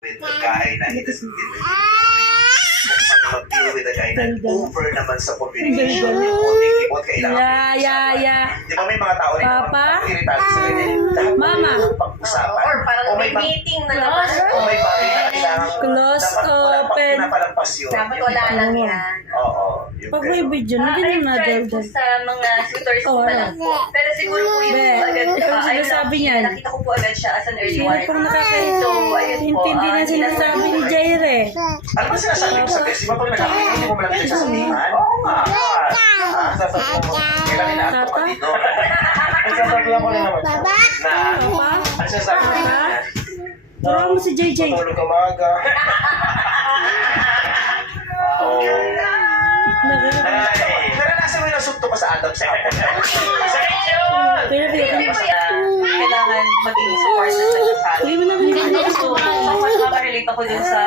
with a guy na he doesn't deal with mag-deal with a guy na over naman sa communication. What kailangan. Yeah. Di ba may mga tao rin Papa? irritado sa ganyan. Mama? Pag-usapan. Or parang may meeting na naman. O may bagay na kailangan. Close, open. Pinapalampas yun. Dapat wala lang yan. Oo. yung Pag may ganun. video, hindi I've naman tried po madaldal. sa mga suitors Oh, pa lang po. Pero siguro po yung Be, agad, ano ayun sinasabi lang, niyan? nakita ko po agad siya as an early Sino warning. pong So, ayun po. Intindi na sinasabi ni Jaire. Ano ba sinasabi mo sa test? Di ba pag nagkakita, hindi mo malaki nagsasabihan? Oo nga. Sasabihan mo. Kailan inaantok ka dito? Ang sasabihan ko na naman. Na, Papa? ang sasabi mo na. Turuan mo si JJ. Matulog ka maaga. Oo. Ay, naranasan mo yung nasukto ka sa Adam sa apo. Sakit yun! Hindi po yan. Kailangan maging support sa family. Uy, mo na So, mas makarelate ako dun sa